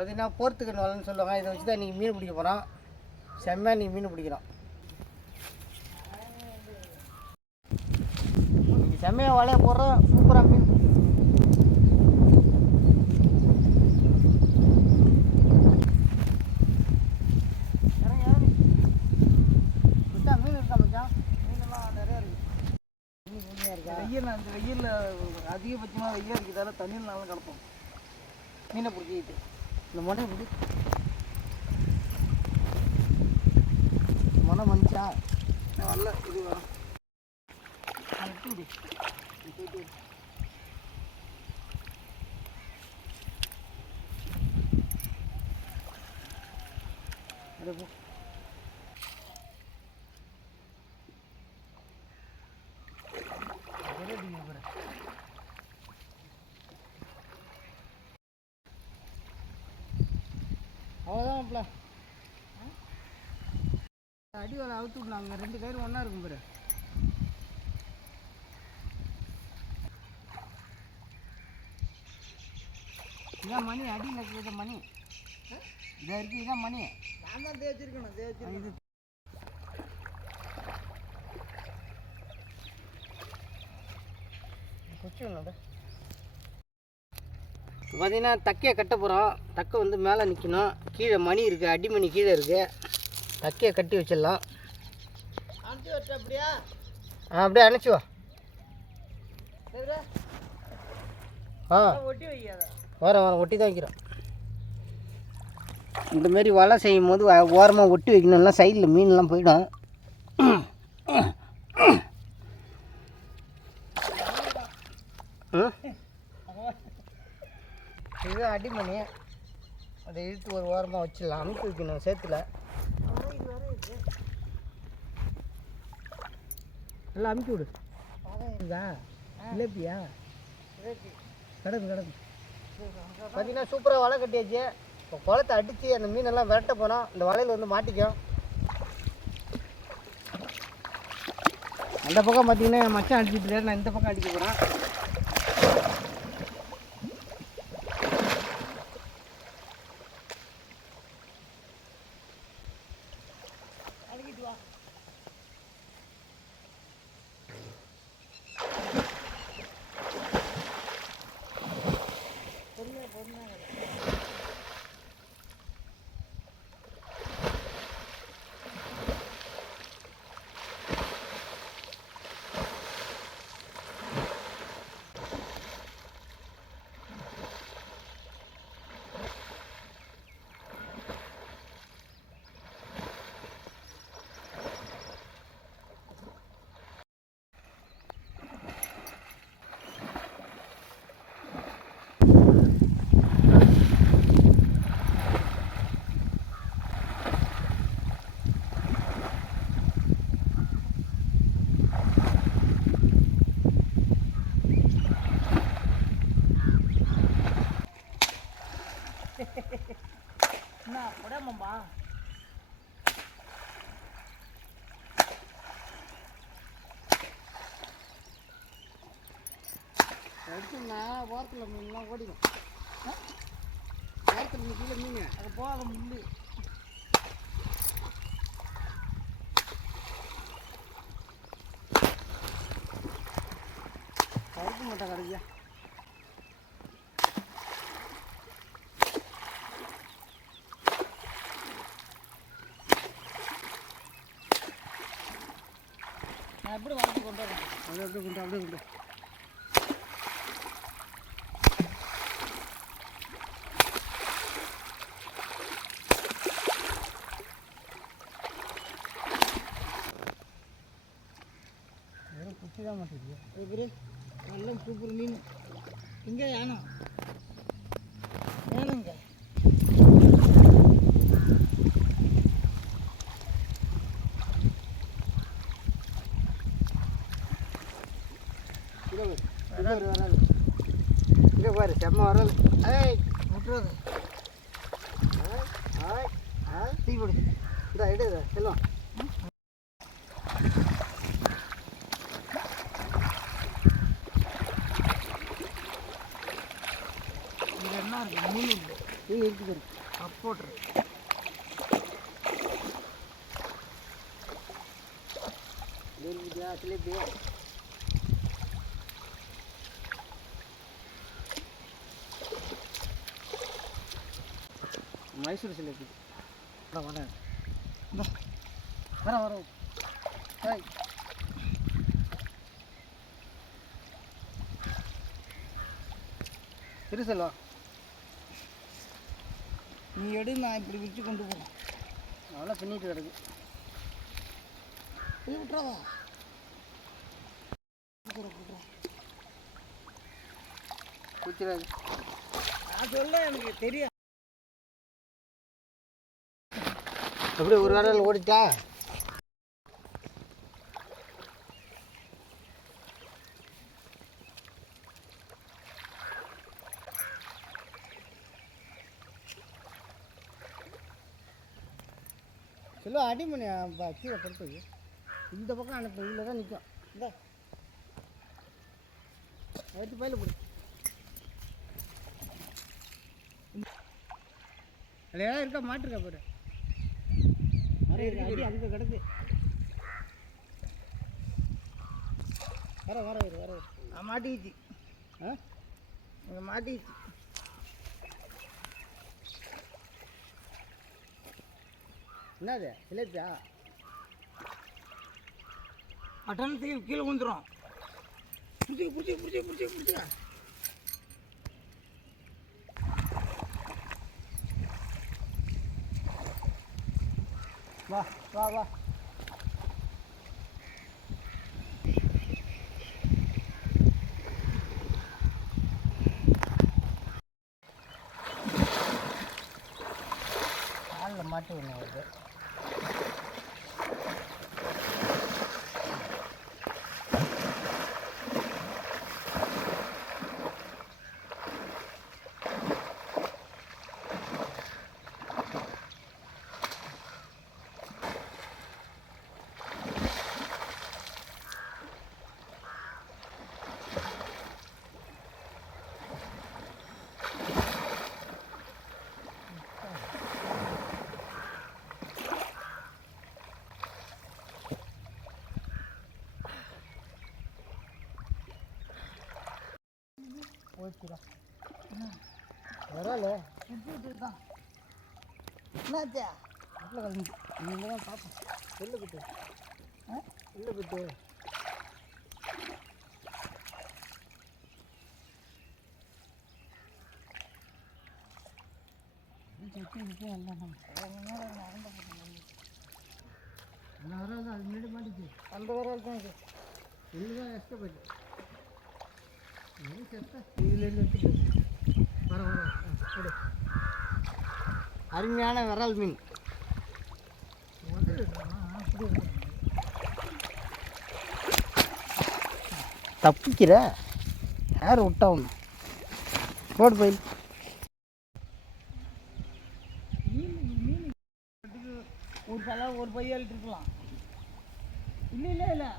பார்த்தீங்கன்னா போர்த்துக்கன் வலைன்னு சொல்லுவாங்க. இதை வச்சு தான் இன்றைக்கி மீன் பிடிக்க போகிறோம் செம்மையாக நீ மீன் பிடிக்கிறோம். இன்னைக்கு செம்மையாக வலைய போடுறோம். சூப்பராக மீன் வெயில் அந்த வெயிலில் அதிகபட்சமாக வெயில் இருக்கிறதால தண்ணியில் நல்லா கிடப்போம் மீனை பிடிச்சிக்கிட்டு. இந்த மொட்டை பிடி மொனை வந்துச்சா நல்ல இது வரும் விட்டு விடு அட போ. ஒரே அடிங்க பாரு. அவ்வளோதான் மாப்பிள அடி வலை அவுத்து விடலாம் ரெண்டு கயிறு ஒன்றா இருக்கும் பாரு. இதான் மணி. அடியில் இருக்கிறது மணி. இதாக இருக்கு இதான் மணி. நான் தான் தேய்ச்சிருக்கணும் தேய்ச்சி இப்போ பார்த்தீங்கன்னா தக்கையை கட்ட போகிறோம். தக்கை வந்து மேலே நிற்கணும். கீழே மணி இருக்குது அடிமணி கீழே இருக்குது தக்கையை கட்டி வச்சிடலாம். அப்படியா ஆ அப்படியே அனுப்பிச்சி வா. ஆ. ஒட்டி வரேன் வரேன் ஒட்டி தான் வைக்கிறோம். இந்தமாரி வலை செய்யும் போது ஓரமாக ஒட்டி வைக்கணும்னா சைடில் மீன்லாம் போயிடும். அடிமணி. அதை இழுத்து ஒரு ஓரமாக வச்சிடலாம். அமுக்கி வைக்கணும் சேத்துல. நல்லா அமுக்கி விடு. இதா இலப்பியா கிடக்கு கிடக்கு. பார்த்தீங்கன்னா சூப்பராக வலை கட்டியாச்சு. இப்போ குளத்தை அடித்து அந்த மீனெல்லாம் விரட்ட போனோம் இந்த வலையில் வந்து மாட்டிக்கும். அந்த பக்கம் பார்த்தீங்கன்னா என் மச்சான் அடிச்சுட்டு நான் இந்த பக்கம் அடிக்க போகிறேன் என்ன உடம்பம்பா அடிச்சோம்னா ஓரத்தில் மீன்லாம் ஓடிடும். ஓரத்தில் நிற்கல மீன். அது போகாத முள்ளு கருப்பு மாட்டேன் கிடைக்கியா நான் எப்படி வளர்த்து கொண்டு வரேன் அப்படியே அப்படியே கொண்டு அப்படியே கொண்டு. குச்சி தான் மாட்டேங்குது எப்படி நல்ல சூப்பர் மீன். இங்கே யானை யானைங்க இங்கே பாரு இங்கே வராது இங்கே பாரு செம்ம வராது ஏய் விட்டுறது. தீ போடு. இந்த எடு செல்லம் இது என்ன இருக்கு? மீன் இல்லை. மீன் இருக்குது இது இருக்கு சப்போட்ரு சிலேபி மைசூர் சிலேபி வர வர. வர வர ஹாய் இரு செல்வா நீ எடு நான் இப்படி விரிச்சு கொண்டு போகிறேன் அவ்வளோ பின்னிட்டு கிடக்கு இது விட்றாதா குச்சிடாது நான் சொல்ல எனக்கு தெரியும் எப்படி ஒரு கடல் ஓடிட்டா? சொல்லு அடிமணி கீழே படுத்து இந்த பக்கம் அனுப்பு இதில் தான் நிற்கும் இந்த. எடுத்து பயில போடு. அதில் ஏதாவது இருக்கா மாட்டுருக்கா பாரு. அங்கே கிடக்கு. வர வர வர. நான் மாட்டிக்கிச்சு. ஆ? மாட்டிக்கிச்சு. என்னது? சிலேப்பியா அட்டனத்துக்கு கீழே விழுந்துரும். பிடிச்சி பிடிச்சி பிடிச்சி பிடிச்சி பிடிச்சிக்க வா வா வா போச்சுடா வரல தான் என்னாச்சா வீட்டில் கலந்து நீங்கள் தான் பார்ப்போம் வெளில குத்து ஆ? வெளில குத்து அந்த வரல தான் அது முன்னாடி மாட்டிச்சு. அந்த விரல் தான் இது. ஒன்று தான் கஷ்டப்பட்டு இது செத்தா இதுலேருந்து எடுத்துட்டு வர வர ஆ, கொடு. அருமையான விரல் மீன். தப்பிக்கிற? யார் விட்டா ஒன்று போடு போயில் ஒரு தலை ஒரு பையல் இருக்கலாம் இல்லை இல்லை இல்லை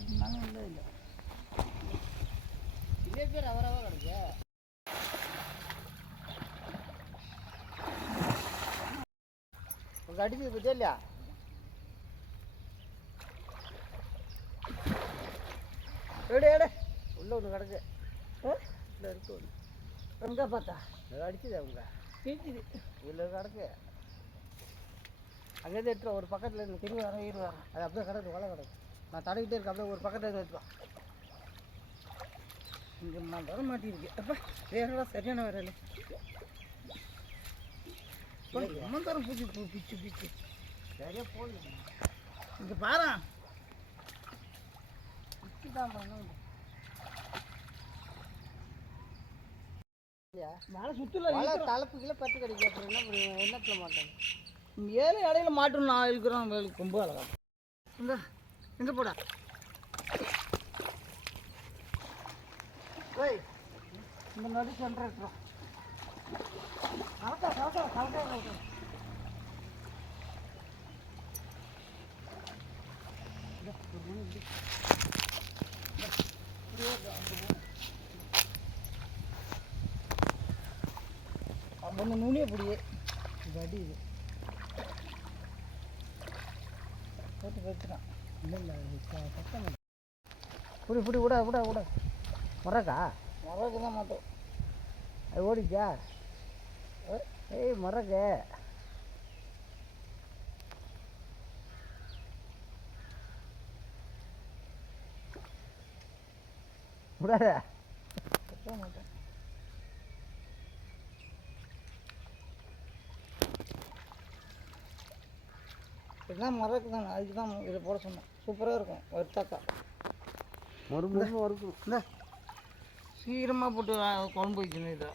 இருந்தாலும் இல்லை இல்லை இதே பேர் அவரவா கிடக்கு உங்கள் அடிச்சு பற்றியா இல்லையா? எடு எடு. உள்ள ஒன்று கிடக்கு. உள்ள இருக்கு ஒன்று எங்கே பார்த்தா? அடிச்சுது அவங்க கேட்குது இதில் கிடக்கு. அங்கேருந்து எடுத்துருவோம் ஒரு பக்கத்தில் இருந்து. இரு வரேன் இரு வரேன் அது அப்படியே கிடக்கு வலை கிடக்கு. நான் தடவிட்டே இருக்கேன் அப்படியே ஒரு பக்கத்தில் இருந்து எடுத்துருவோம் இங்கே வர மாட்டேங்குது. அப்பா வேறடா சரியான வரல மந்தரம் பூச்சி பூ பிச்சு பிச்சு. சரியா போடல இங்கே பாரு. தான் பண்ணும். இல்லையா? மேலே சுற்றல வலை தலைப்பு கீழே பட்டு கிடைக்கும் அப்புறம் என்ன பண்ணுவோம் என்னத்துல மாட்டாங்க? ஏழு இடையில மாட்டும் நான் இருக்கிறோம் ரொம்ப அழகா. இந்த எங்கே போடா. இந்த நடு சென்டர் இருக்கிறோம் கலக்கா கலக்கா கலக்கா கலக்கா நம்ம நுனியை பிடி. இது அடி இது. போட்டு வச்சுட்டான் இல்லை இல்லை இது புடி புடி விட விட விட. மரக்கா மரக்கு தான் மாட்டோம் அது ஓடிச்சா? ஏய் மரக்க விடாத கட்ட மாட்டோம் இதுதான் மரக்கு தான் அதுக்கு தான் இதை போட சொன்னேன். சூப்பராக இருக்கும். வறுத்தாக்கா. மறுபடியும் வறுக்கும். இந்த. சீக்கிரமாக போட்டு குழம்பு வைக்கணும் இதை.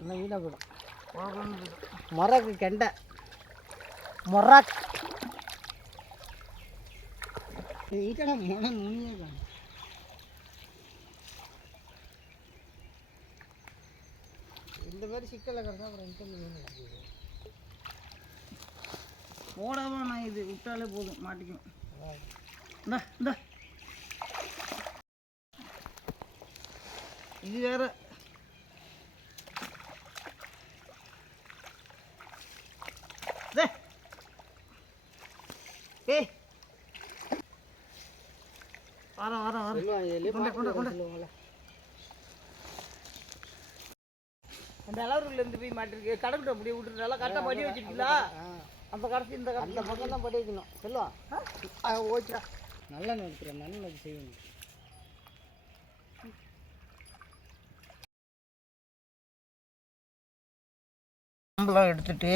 என்ன வீணாக போயிடும் குழம்பு மொரக்கு கெண்டை. மொராக் இதுக்கடா மன நுனியே தான் இந்த மாதிரி சிக்கலை கிடந்தா அப்புறம் இன்டர்வியூ வேணும் போடாம நான் இது விட்டாலே போதும் மாட்டிக்கும். இந்தா இந்தா. இது வேற. ஏய் வரேன் வரேன் வரேன் கொண்டு, அந்த போய் மாட்டிருக்கு. கடற்கரை அப்படியே விட்டுட்டு நல்லா கரெக்டாக பண்ணி வச்சிருக்கீங்களா? அந்த கடைசி இந்த அந்த கடைசி பக்கம் தான் படி வைக்கணும். சொல்லுவா ஓச்சா நல்லா நினைக்கிறேன் நல்லது செய்யணும். கம்பெல்லாம் எடுத்துகிட்டு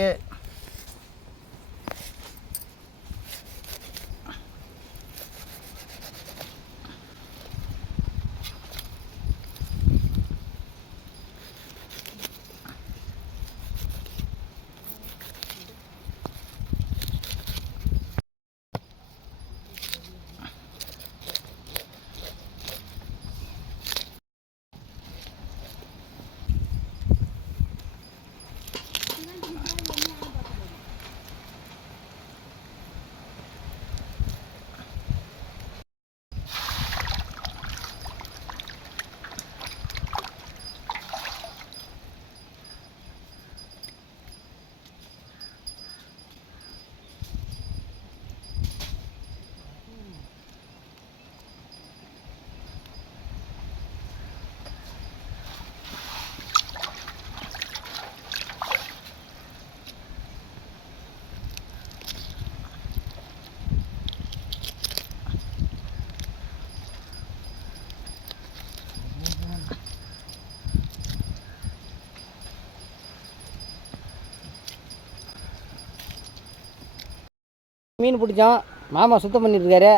மீன் பிடிச்சோம் மாமா சுத்தம் பண்ணிட்டுருக்காரு.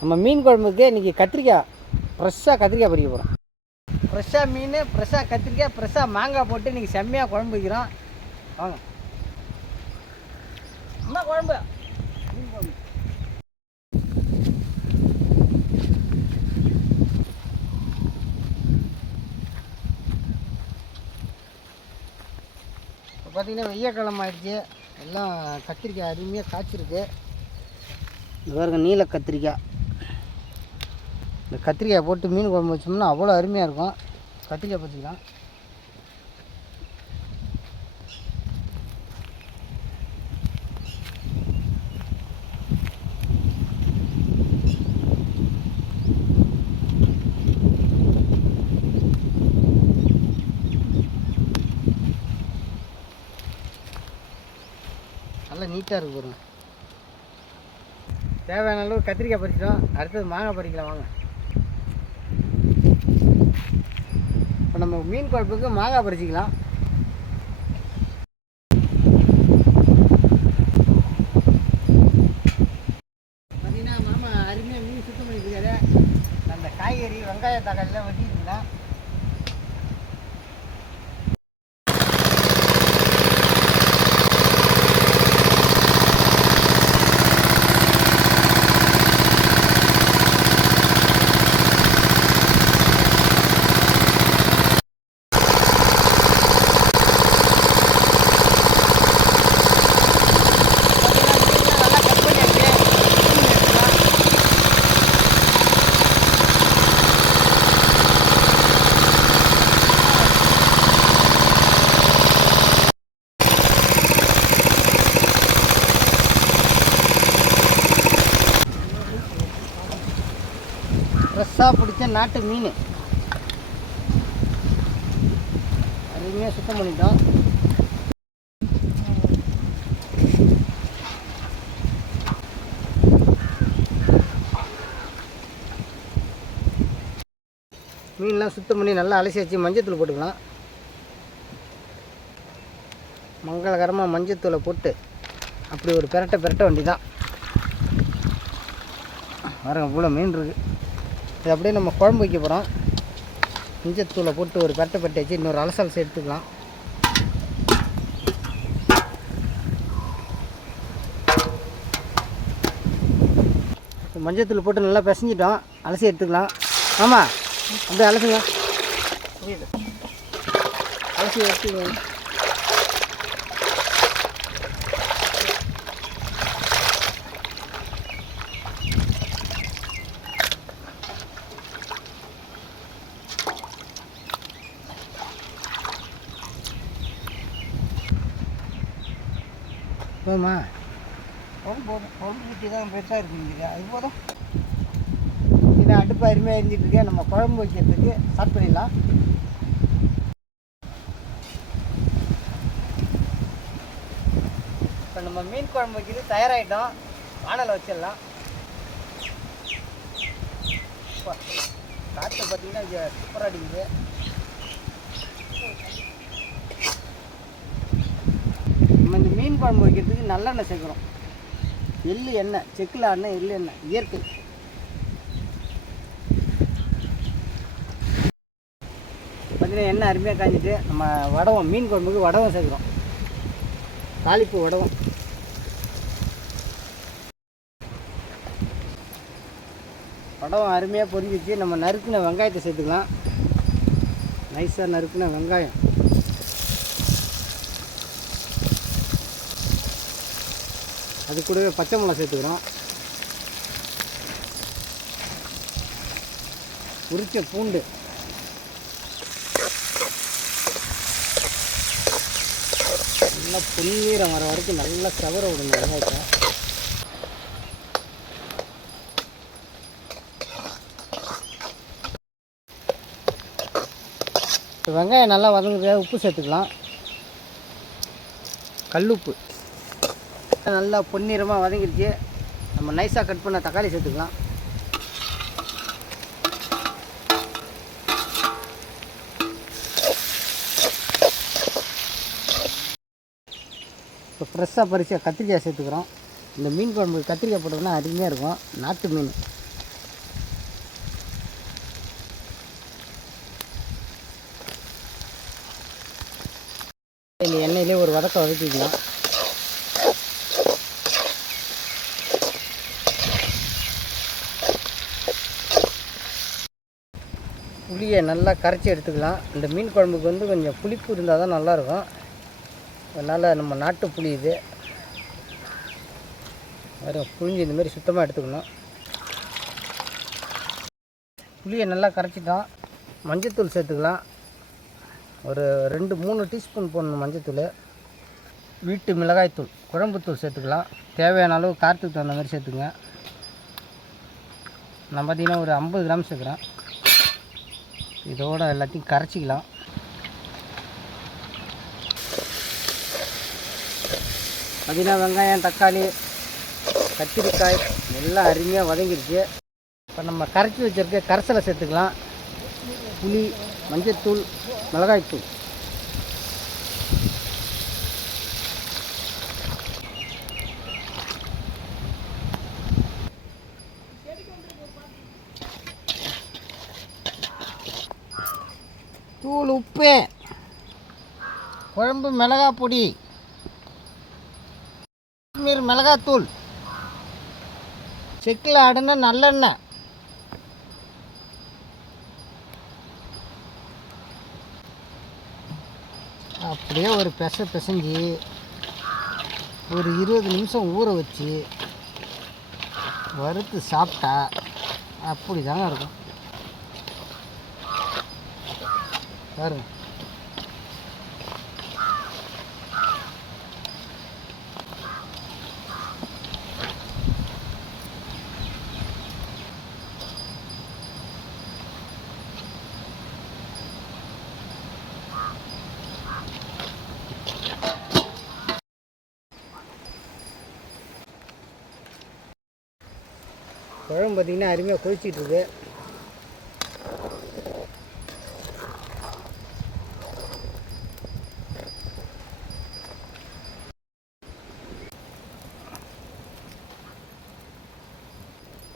நம்ம மீன் குழம்புக்கு இன்றைக்கி கத்திரிக்காய் ஃப்ரெஷ்ஷாக கத்திரிக்காய் பறிக்க போகிறோம் ஃப்ரெஷ்ஷாக மீன் ஃப்ரெஷ்ஷாக கத்திரிக்காய் ஃப்ரெஷ்ஷாக மாங்காய் போட்டு இன்றைக்கி செம்மையாக குழம்பு வைக்கிறோம். வாங்க. அம்மா குழம்பு? மீன் குழம்பு இப்போ பார்த்தீங்கன்னா வெய்யக்காலம் ஆயிடுச்சு. எல்லாம் கத்திரிக்காய் அருமையாக காய்ச்சிருக்கு. இது பாருங்க நீல கத்திரிக்காய். இந்த கத்திரிக்காய் போட்டு மீன் குழம்பு வச்சோம்னா அவ்வளோ அருமையாக இருக்கும். கத்திரிக்காய் பற்றிக்கலாம் நல்லா நீட்டாக இருக்கு பாருங்க. தேவையான அளவு கத்திரிக்காய் பறிச்சிட்டோம் அடுத்தது மாங்காய் பறிக்கலாம் வாங்க. இப்போ நம்ம மீன் குழம்புக்கு மாங்காய் பறிச்சிக்கலாம் பார்த்தீங்கன்னா மாமா அருமையாக மீன் சுத்தம் பண்ணிட்டு இருக்காரு அந்த காய்கறி வெங்காய தக்காளிலாம் வெட்டிட்டு இருந்தேன் நாட்டு மீன். அருமையாக சுத்தம் பண்ணிட்டோம். மீன்லாம் சுத்தம் பண்ணி நல்லா அலசி வச்சு மஞ்சத்தூள் போட்டுக்கலாம். மங்களகரமாக மஞ்சத்தூளை போட்டு அப்படி ஒரு பெரட்டை பெரட்ட வண்டி தான் பாருங்க இவ்வளோ மீன் இருக்குது இது அப்படியே நம்ம குழம்பு வைக்க போகிறோம் மஞ்சத்தூளை போட்டு ஒரு பெரட்டை பெரட்டை வச்சு இன்னொரு அலசலசை எடுத்துக்கலாம். மஞ்சத்தூள் போட்டு நல்லா பிசைஞ்சிட்டோம். அலசி எடுத்துக்கலாம். ஆமாம் அப்படியே அலசுங்க. அலசி எடுத்துக்கலாம். போதுமா போதும் போதும் குழம்பு ஊற்றி தான் பெருசாக இருக்குங்க அது போதும். இதை அடுப்பு அருமையாக எரிஞ்சிட்டு இருக்கேன் நம்ம குழம்பு வைக்கிறதுக்கு ஸ்டார்ட் பண்ணிடலாம். இப்போ நம்ம மீன் குழம்பு வைக்கிறது தயாராகிட்டோம் வானலை வச்சிடலாம். காற்று பார்த்தீங்கன்னா சூப்பராக அடிக்குது நம்ம இந்த மீன் குழம்பு வைக்கிறதுக்கு நல்லெண்ணெய் சேர்க்குறோம். எள்ளு எண்ணெய் செக்கில் எண்ணெய் எள்ளு எண்ணெய் இயற்கை. பார்த்தீங்கன்னா எண்ணெய் அருமையாக காஞ்சிட்டு நம்ம வடவம் மீன் குழம்புக்கு வடவம் சேர்க்குறோம். தாளிப்பு வடவம் வடவம் அருமையாக பொரிஞ்சிச்சு. நம்ம நறுக்குன வெங்காயத்தை சேர்த்துக்கலாம். நைஸாக நறுக்குன வெங்காயம். அது கூடவே பச்சை மிளகா சேர்த்துக்கிறோம். உரிச்ச பூண்டு. நல்லா பொன்னீரம் வர வரைக்கும் நல்லா சவர விடணும் வெங்காயத்தை வெங்காயம் நல்லா வதங்குறதுக்காக உப்பு சேர்த்துக்கலாம். கல்லுப்பு. நல்லா பொன்னிறமாக வதங்கிருச்சு. நம்ம நைஸாக கட் பண்ண தக்காளி சேர்த்துக்கலாம். இப்போ ஃப்ரெஷ்ஷாக பறிச்ச கத்திரிக்காய் சேர்த்துக்கிறோம். இந்த மீன் குழம்பு கத்திரிக்காய் போட்டோம்னா அருமையாக இருக்கும். நாட்டு மீன். இந்த எண்ணெயிலே ஒரு வதக்க வதக்கிக்கலாம். புளியை நல்லா கரைச்சி எடுத்துக்கலாம். இந்த மீன் குழம்புக்கு வந்து கொஞ்சம் புளிப்பு இருந்தால் தான் நல்லாயிருக்கும். அதனால் நம்ம நாட்டு புளி இது. வேறு புளிஞ்சு இந்த மாதிரி சுத்தமாக எடுத்துக்கணும். புளியை நல்லா கரைச்சிட்டோம். மஞ்சத்தூள் சேர்த்துக்கலாம். ஒரு ரெண்டு மூணு டீஸ்பூன் போடணும் மஞ்சத்தூள். வீட்டு மிளகாய்த்தூள் குழம்புத்தூள் சேர்த்துக்கலாம். தேவையான அளவு காரத்துக்கு தகுந்த மாதிரி சேர்த்துங்க. நான் பார்த்தீங்கன்னா ஒரு ஐம்பது கிராம் சேர்க்குறேன். இதோட எல்லாத்தையும் கரைச்சிக்கலாம். பார்த்தீங்கன்னா வெங்காயம் தக்காளி கத்திரிக்காய் எல்லாம் அருமையாக வதங்கிருச்சு. இப்போ நம்ம கரைச்சி வச்சுருக்க கரைசலை சேர்த்துக்கலாம். புளி மஞ்சத்தூள் மிளகாய்த்தூள். தூள் உப்பு குழம்பு மிளகாய் பொடி காஷ்மீர் மிளகாத்தூள் செக்கில் ஆடுன நல்லெண்ணெய் அப்படியே ஒரு பெச பிசைஞ்சி ஒரு இருபது நிமிஷம் ஊற வச்சு வறுத்து சாப்பிட்டா அப்படி தாங்க இருக்கும். பாருங்க குழம்பு பார்த்திங்கன்னா அருமையாக கொதிச்சிட்ருக்கு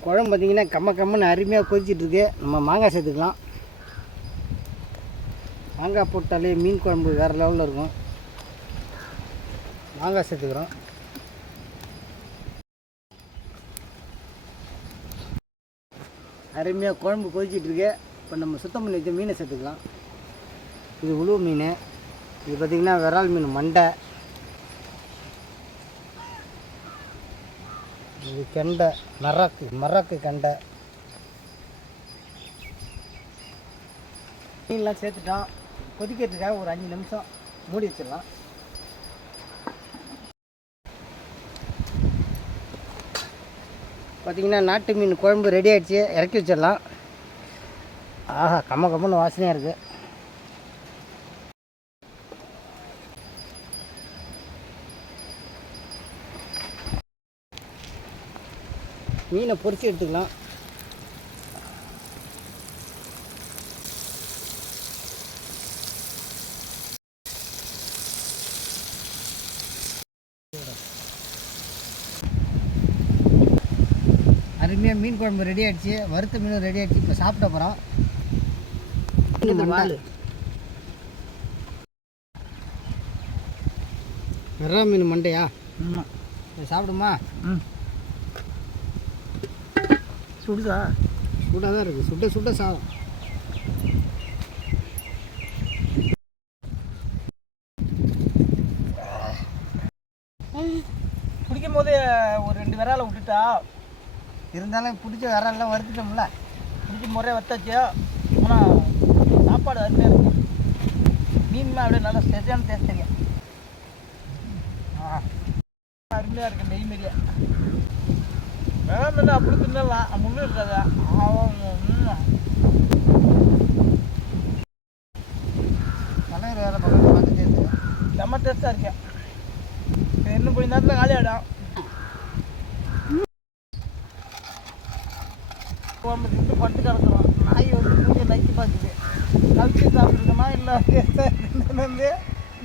குழம்பு பார்த்திங்கன்னா கம்ம கம்மன்னு அருமையாக கொதிச்சிட்ருக்கு. நம்ம மாங்காய் சேர்த்துக்கலாம். மாங்காய் போட்டாலே மீன் குழம்பு வேறு லெவலில் இருக்கும். மாங்காய் சேர்த்துக்கிறோம். அருமையாக குழம்பு கொதிச்சிட்ருக்கு. இப்போ நம்ம சுத்தம் பண்ணி வச்ச மீனை சேர்த்துக்கலாம். இது உழுவு மீன். இது பார்த்திங்கன்னா விரால் மீன் மண்டை. இது கெண்டை மரக்கு மரக்கு கெண்டை. மீன்லாம் சேர்த்துட்டோம். கொதிக்கிறதுக்காக ஒரு அஞ்சு நிமிஷம் மூடி வச்சிடலாம். பார்த்தீங்கன்னா நாட்டு மீன் குழம்பு ரெடி ஆகிடுச்சி இறக்கி வச்சிடலாம். ஆஹா கம்ம கம்மன்னு வாசனையாக இருக்குது மீனை பொரிச்சு எடுத்துக்கலாம். அருமையாக மீன் குழம்பு ரெடி ஆயிடுச்சு. வறுத்த மீனும் ரெடி ஆயிடுச்சு. இப்போ சாப்பிட போகிறோம் வெறா மீன் மண்டையா? ஆமாம் சாப்பிடுமா? ம். சுடுதா சூடாக தான் இருக்குது சுட்ட சுட்ட சாதம். குடிக்கும் போது ஒரு ரெண்டு விரால விட்டுட்டா இருந்தாலும் பிடிச்ச விரெல்லாம் வறுத்துட்டோம்ல. குடிக்கும் முறையாக வத்தாச்சு. ஆனால் சாப்பாடு அருமையாக இருக்கு. மீன்மே அப்படியே நல்லா சரியான டேஸ்ட் தெரியும் அருமையாக இருக்கு நெய் வேணாம் மீன் அப்படி தின்னலாம் முள்ளு இருக்காது. தலைவர் வேறு பக்கத்தில் பார்த்துட்டே இருக்கு. செம்ம டேஸ்ட்டாக இருக்கேன் இது இன்னும் கொஞ்ச நேரத்தில் காலி ஆகிடும் குழம்பு திட்டு பட்டு கிடக்குறோம். நாய் வந்து மூஞ்ச நக்கி பார்க்குது கவிச்சு சாப்பிட்ருக்கோமா இல்லை. வந்து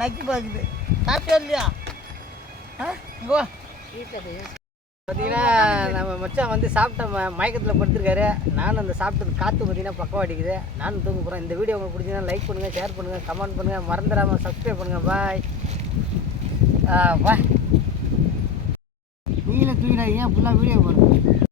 நக்கி பார்க்குது சாப்பிட்டே இல்லையா? ஆ இங்க வா. பார்த்தீங்கன்னா நம்ம மச்சான் வந்து சாப்பிட்ட ம மயக்கத்தில் படுத்திருக்காரு. நானும் அந்த சாப்பிட்டது காற்று பார்த்தீங்கன்னா பக்கம் அடிக்குது. நானும் தூங்க போகிறேன் இந்த வீடியோ உங்களுக்கு பிடிச்சிங்கன்னா லைக் பண்ணுங்கள் ஷேர் பண்ணுங்கள் கமெண்ட் பண்ணுங்கள் மறந்துடாமல் சப்ஸ்கிரைப் பண்ணுங்கள் பாய் பாய் நீங்களே தூங்கிடாதீங்க. ஃபுல்லாக வீடியோ பாருங்கள்